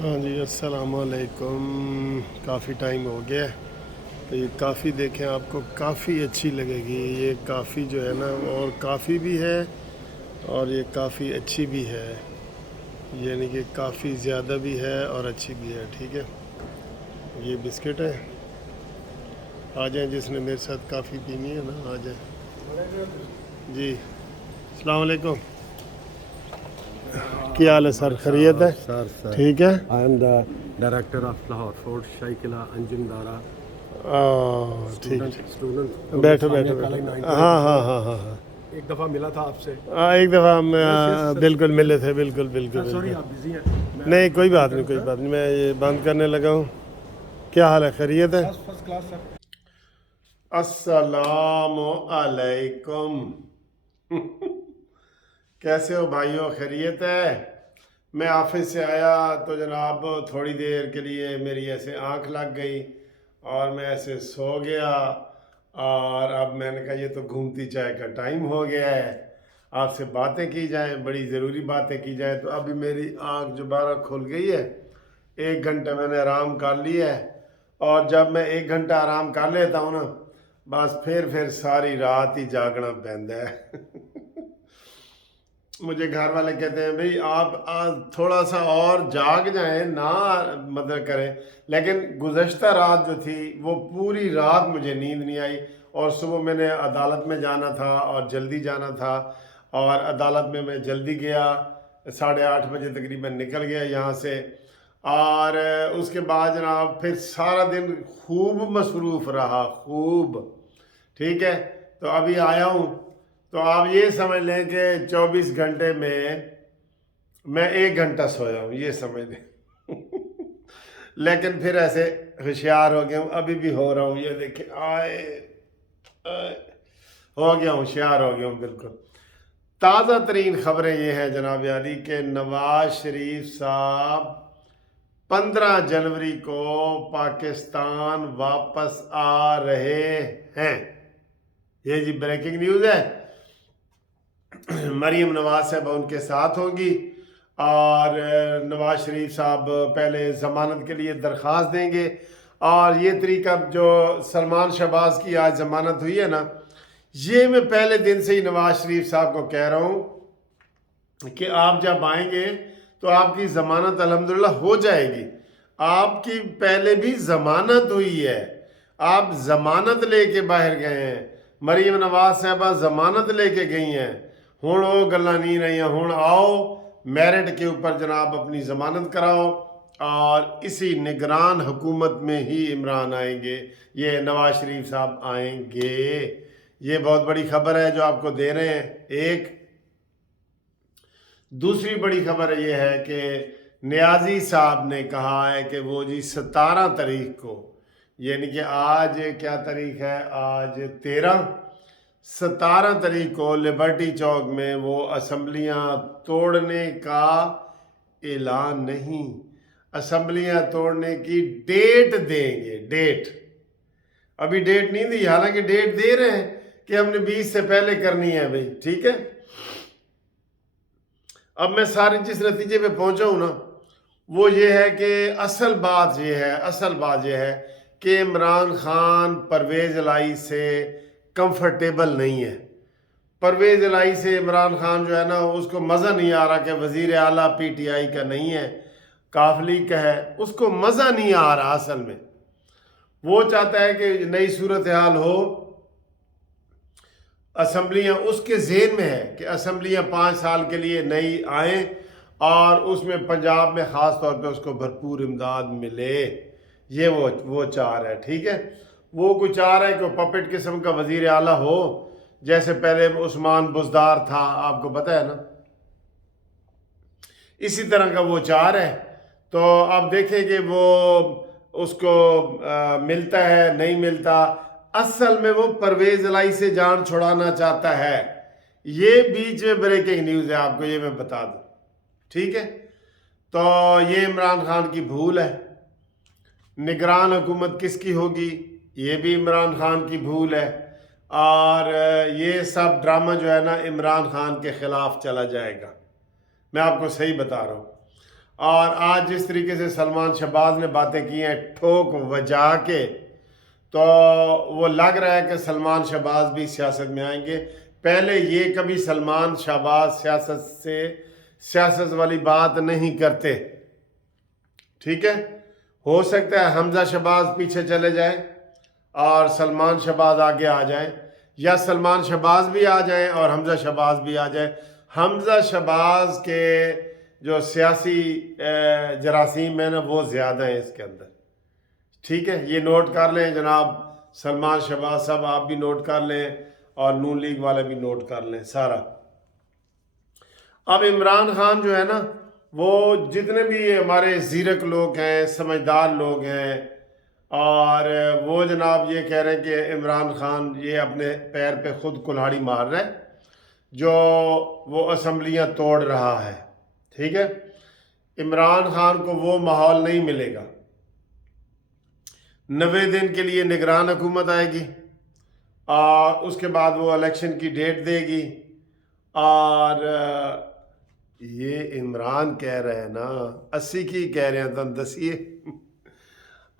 ہاں جی السلام علیکم. کافی ٹائم ہو گیا ہے تو یہ کافی دیکھیں آپ کو کافی اچھی لگے گی. یہ کافی جو ہے نا اور کافی بھی ہے اور یہ کافی اچھی بھی ہے, یعنی کہ کافی زیادہ بھی ہے اور اچھی بھی ہے. ٹھیک ہے, یہ بسکٹ ہے. آ جائیں جس نے میرے ساتھ کافی پینی ہے نا, آ جائیں. جی السلام علیکم. کیا حال ہے سر, خیریت ہے؟ Sir. ٹھیک ہے. I am the director of Lahore Fort Shaikila Anjum Dara ٹھیک ہے, student بیٹھو ثانیہ بیٹھو بیٹھو. کالج ہاں 1984. ہاں ہاں ہاں ہاں ایک دفعہ ملا تھا آپ سے. ایک دفعہ ہم Sir. بالکل ملے تھے. بالکل بالکل Sir, sorry بالکل. آپ بزی ہیں. نہیں کوئی بات نہیں, کوئی بات نہیں. میں یہ بند کرنے لگا ہوں. کیا حال ہے, خیریت ہے؟ فرسٹ کلاس سر. السلام علیکم. کیسے ہو بھائیو, خیریت ہے؟ میں آفس سے آیا تو جناب تھوڑی دیر کے لیے میری ایسے آنکھ لگ گئی اور میں ایسے سو گیا, اور اب میں نے کہا یہ تو گھومتی چائے کا ٹائم ہو گیا ہے, آپ سے باتیں کی جائیں, بڑی ضروری باتیں کی جائیں. تو ابھی میری آنکھ دوبارہ کھل گئی ہے. 1 گھنٹہ میں نے آرام کر لیا ہے, اور جب میں 1 گھنٹہ آرام کر لیتا ہوں نا, بس پھر ساری رات ہی جاگنا پہنتا ہے. مجھے گھر والے کہتے ہیں بھئی آپ تھوڑا سا اور جاگ جائیں, نہ مدد کریں. لیکن گزشتہ رات جو تھی وہ پوری رات مجھے نیند نہیں آئی, اور صبح میں نے عدالت میں جانا تھا اور جلدی جانا تھا, اور عدالت میں جلدی گیا, 8:30 بجے تقریباً نکل گیا یہاں سے. اور اس کے بعد جناب پھر سارا دن خوب مصروف رہا, خوب. ٹھیک ہے, تو ابھی آیا ہوں. تو آپ یہ سمجھ لیں کہ 24 گھنٹے میں 1 گھنٹہ سویا ہوں, یہ سمجھ لیں. لیکن پھر ایسے ہوشیار ہو گیا ہوں, ابھی بھی ہو رہا ہوں. یہ دیکھیں ہو گیا ہوں, ہوشیار ہو گیا ہوں بالکل. تازہ ترین خبریں یہ ہیں جناب عالی کہ نواز شریف صاحب 15 جنوری کو پاکستان واپس آ رہے ہیں. یہ جی بریکنگ نیوز ہے. مریم نواز صاحب ان کے ساتھ ہوں گی, اور نواز شریف صاحب پہلے ضمانت کے لیے درخواست دیں گے. اور یہ طریقہ جو سلمان شہباز کی آج ضمانت ہوئی ہے نا, یہ میں پہلے دن سے ہی نواز شریف صاحب کو کہہ رہا ہوں کہ آپ جب آئیں گے تو آپ کی ضمانت الحمدللہ ہو جائے گی. آپ کی پہلے بھی ضمانت ہوئی ہے, آپ ضمانت لے کے باہر گئے ہیں. مریم نواز صاحبہ ضمانت لے کے گئی ہیں. ہوں وہ گلا نہیں رہی ہیں, ہوں آؤ میرٹ کے اوپر جناب اپنی ضمانت کراؤ, اور اسی نگران حکومت میں ہی عمران آئیں گے, یہ نواز شریف صاحب آئیں گے. یہ بہت بڑی خبر ہے جو آپ کو دے رہے ہیں. ایک دوسری بڑی خبر یہ ہے کہ نیازی صاحب نے کہا ہے کہ وہ جی 17 تاریخ کو, یعنی کہ آج کیا تاریخ ہے, آج 17 تاریخ کو لبرٹی چوک میں وہ اسمبلیاں توڑنے کا اعلان نہیں, اسمبلیاں توڑنے کی ڈیٹ دیں گے. ڈیٹ ابھی ڈیٹ نہیں دی, حالانکہ ڈیٹ دے رہے ہیں کہ ہم نے 20 سے پہلے کرنی ہے بھئی. ٹھیک ہے, اب میں سارے جس نتیجے پہ پہنچا ہوں نا وہ یہ ہے کہ اصل بات یہ ہے کہ عمران خان پرویز الہی سے کمفرٹیبل نہیں ہے. پرویز الہی سے عمران خان جو ہے نا, اس کو مزہ نہیں آ رہا کہ وزیر اعلیٰ پی ٹی آئی کا نہیں ہے, کاف لیگ کا ہے. اس کو مزہ نہیں آ رہا. اصل میں وہ چاہتا ہے کہ نئی صورتحال ہو, اسمبلیاں اس کے ذہن میں ہے کہ اسمبلیاں 5 سال کے لیے نئی آئیں, اور اس میں پنجاب میں خاص طور پہ اس کو بھرپور امداد ملے. یہ وہ چاہ رہا ہے. ٹھیک ہے, وہ کوئی چاہ رہا ہے کہ وہ پپٹ قسم کا وزیر اعلیٰ ہو, جیسے پہلے عثمان بزدار تھا, آپ کو پتہ ہے نا, اسی طرح کا وہ چاہ رہا ہے. تو آپ دیکھیں کہ وہ اس کو ملتا ہے نہیں ملتا. اصل میں وہ پرویز الہی سے جان چھڑانا چاہتا ہے. یہ بیچ میں بریکنگ نیوز ہے, آپ کو یہ میں بتا دوں. ٹھیک ہے, تو یہ عمران خان کی بھول ہے. نگران حکومت کس کی ہوگی, یہ بھی عمران خان کی بھول ہے. اور یہ سب ڈرامہ جو ہے نا عمران خان کے خلاف چلا جائے گا, میں آپ کو صحیح بتا رہا ہوں. اور آج جس طریقے سے سلمان شہباز نے باتیں کی ہیں ٹھوک وجا کے، تو وہ لگ رہا ہے کہ سلمان شہباز بھی سیاست میں آئیں گے۔ پہلے یہ کبھی سلمان شہباز سیاست والی بات نہیں کرتے، ٹھیک ہے؟ ہو سکتا ہے حمزہ شہباز پیچھے چلے جائیں اور سلمان شہباز آگے آ جائیں، یا سلمان شہباز بھی آ جائیں اور حمزہ شہباز بھی آ جائیں۔ حمزہ شہباز کے جو سیاسی جراثیم ہیں نا وہ زیادہ ہیں اس کے اندر، ٹھیک ہے؟ یہ نوٹ کر لیں جناب سلمان شہباز صاحب، آپ بھی نوٹ کر لیں اور نون لیگ والے بھی نوٹ کر لیں سارا۔ اب عمران خان جو ہے نا، وہ جتنے بھی ہمارے زیرک لوگ ہیں، سمجھدار لوگ ہیں، اور وہ جناب یہ کہہ رہے ہیں کہ عمران خان یہ اپنے پیر پہ خود کلہاڑی مار رہا ہے جو وہ اسمبلیاں توڑ رہا ہے، ٹھیک ہے؟ عمران خان کو وہ ماحول نہیں ملے گا۔ 90 دن کے لیے نگران حکومت آئے گی اور اس کے بعد وہ الیکشن کی ڈیٹ دے گی، اور یہ عمران کہہ رہے ہیں نا 80 کی کہہ رہے ہیں، تم دسیے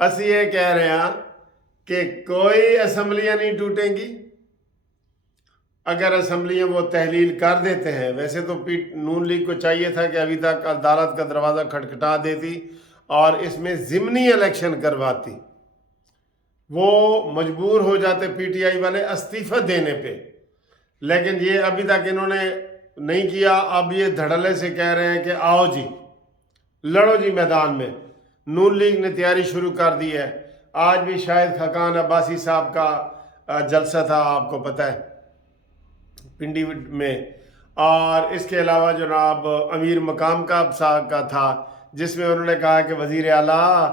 80 یہ کہہ رہے ہیں کہ کوئی اسمبلیاں نہیں ٹوٹیں گی اگر اسمبلیاں وہ تحلیل کر دیتے ہیں۔ ویسے تو نون لیگ کو چاہیے تھا کہ ابھی تک عدالت کا دروازہ کھٹکھٹا دیتی اور اس میں ضمنی الیکشن کرواتی، وہ مجبور ہو جاتے پی ٹی آئی والے استعفیٰ دینے پہ، لیکن یہ ابھی تک انہوں نے نہیں کیا۔ اب یہ دھڑلے سے کہہ رہے ہیں کہ آؤ جی لڑو جی میدان میں۔ نون لیگ نے تیاری شروع کر دی ہے، آج بھی شاہد خاقان عباسی صاحب کا جلسہ تھا، آپ کو پتہ ہے، پنڈی میں، اور اس کے علاوہ جناب امیر مقام کا تھا جس میں انہوں نے کہا کہ وزیر اعلیٰ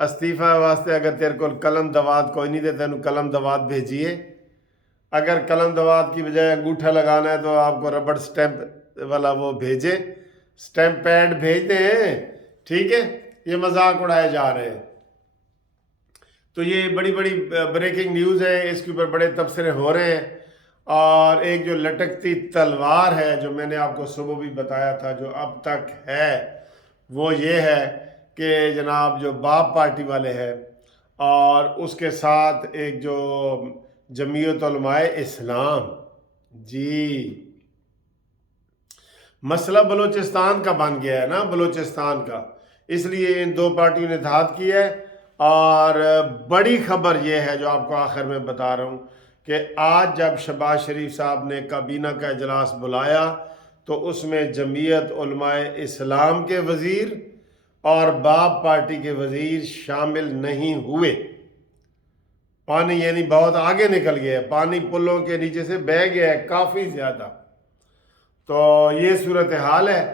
استعفیٰ واسطے اگر تیرے کو قلم دوات کوئی نہیں دیتا انہوں قلم دوات بھیجیے، اگر قلم دوات کی بجائے انگوٹھا لگانا ہے تو آپ کو ربڑ سٹیمپ والا وہ بھیجیں، سٹیمپ پیڈ بھیج دیں، ٹھیک ہے؟ یہ مذاق اڑائے جا رہے ہیں۔ تو یہ بڑی بڑی بریکنگ نیوز ہے، اس کے اوپر بڑے تبصرے ہو رہے ہیں، اور ایک جو لٹکتی تلوار ہے جو میں نے آپ کو صبح بھی بتایا تھا جو اب تک ہے، وہ یہ ہے کہ جناب جو باپ پارٹی والے ہیں اور اس کے ساتھ ایک جو جمعیت علماء اسلام، جی مسئلہ بلوچستان کا بن گیا ہے نا، بلوچستان کا، اس لیے ان دو پارٹیوں نے اتحاد کیا ہے۔ اور بڑی خبر یہ ہے جو آپ کو آخر میں بتا رہا ہوں کہ آج جب شہباز شریف صاحب نے کابینہ کا اجلاس بلایا تو اس میں جمعیت علماء اسلام کے وزیر اور باپ پارٹی کے وزیر شامل نہیں ہوئے۔ پانی یعنی بہت آگے نکل گیا ہے، پانی پلوں کے نیچے سے بہہ گیا ہے کافی زیادہ۔ تو یہ صورتحال ہے،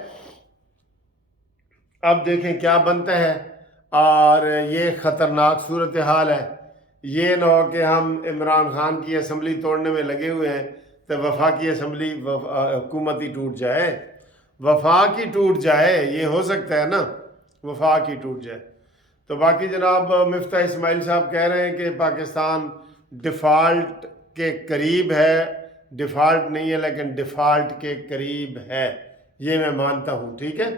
اب دیکھیں کیا بنتا ہے، اور یہ خطرناک صورتحال ہے۔ یہ نہ ہو کہ ہم عمران خان کی اسمبلی توڑنے میں لگے ہوئے ہیں تو وفاقی اسمبلی حکومت ہی ٹوٹ جائے، وفاق ہی ٹوٹ جائے، یہ ہو سکتا ہے نا، وفاق ہی ٹوٹ جائے۔ تو باقی جناب مفتاح اسماعیل صاحب کہہ رہے ہیں کہ پاکستان ڈیفالٹ کے قریب ہے، ڈیفالٹ نہیں ہے لیکن ڈیفالٹ کے قریب ہے، یہ میں مانتا ہوں، ٹھیک ہے؟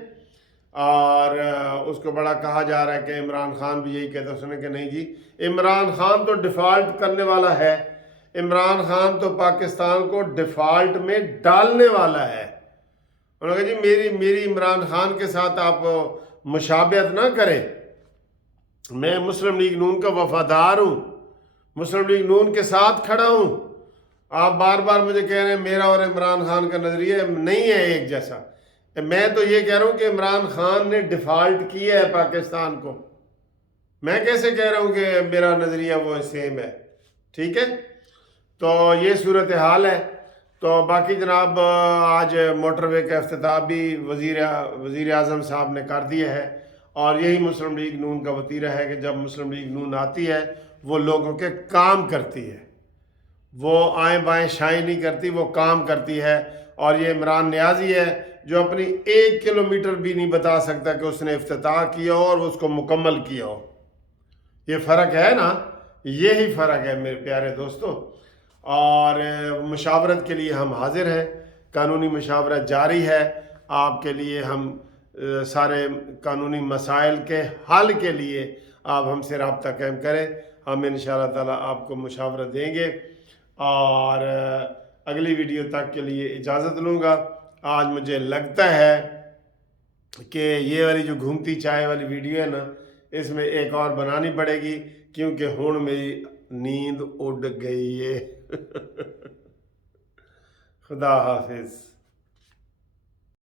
اور اس کو بڑا کہا جا رہا ہے کہ عمران خان بھی یہی کہتا ہے، اس نے کہ نہیں جی عمران خان تو ڈیفالٹ کرنے والا ہے، عمران خان تو پاکستان کو ڈیفالٹ میں ڈالنے والا ہے۔ انہوں نے کہا جی میری عمران خان کے ساتھ آپ مشابہت نہ کریں، میں مسلم لیگ نون کا وفادار ہوں، مسلم لیگ نون کے ساتھ کھڑا ہوں۔ آپ بار بار مجھے کہہ رہے ہیں میرا اور عمران خان کا نظریہ نہیں ہے ایک جیسا، میں تو یہ کہہ رہا ہوں کہ عمران خان نے ڈیفالٹ کیا ہے پاکستان کو، میں کیسے کہہ رہا ہوں کہ میرا نظریہ وہ سیم ہے، ٹھیک ہے؟ تو یہ صورتحال ہے۔ تو باقی جناب آج موٹر وے کا افتتاح بھی وزیر اعظم صاحب نے کر دیا ہے، اور یہی مسلم لیگ نون کا وتیرہ ہے کہ جب مسلم لیگ نون آتی ہے وہ لوگوں کے کام کرتی ہے، وہ آئیں بائیں شائیں نہیں کرتی، وہ کام کرتی ہے۔ اور یہ عمران نیازی ہے جو اپنی 1 کلومیٹر بھی نہیں بتا سکتا کہ اس نے افتتاح کیا ہو اور اس کو مکمل کیا ہو۔ یہ فرق ہے نا، یہی فرق ہے میرے پیارے دوستو۔ اور مشاورت کے لیے ہم حاضر ہیں، قانونی مشاورت جاری ہے، آپ کے لیے ہم سارے قانونی مسائل کے حل کے لیے آپ ہم سے رابطہ قائم کریں. ہم انشاءاللہ تعالیٰ آپ کو مشاورت دیں گے. اور اگلی ویڈیو تک کے لیے اجازت لوں گا. آج مجھے لگتا ہے کہ یہ والی جو گھومتی چائے والی ویڈیو ہے نا، اس میں ایک اور بنانی پڑے گی، کیونکہ ہون میری نیند اڑ گئی ہے. خدا حافظ.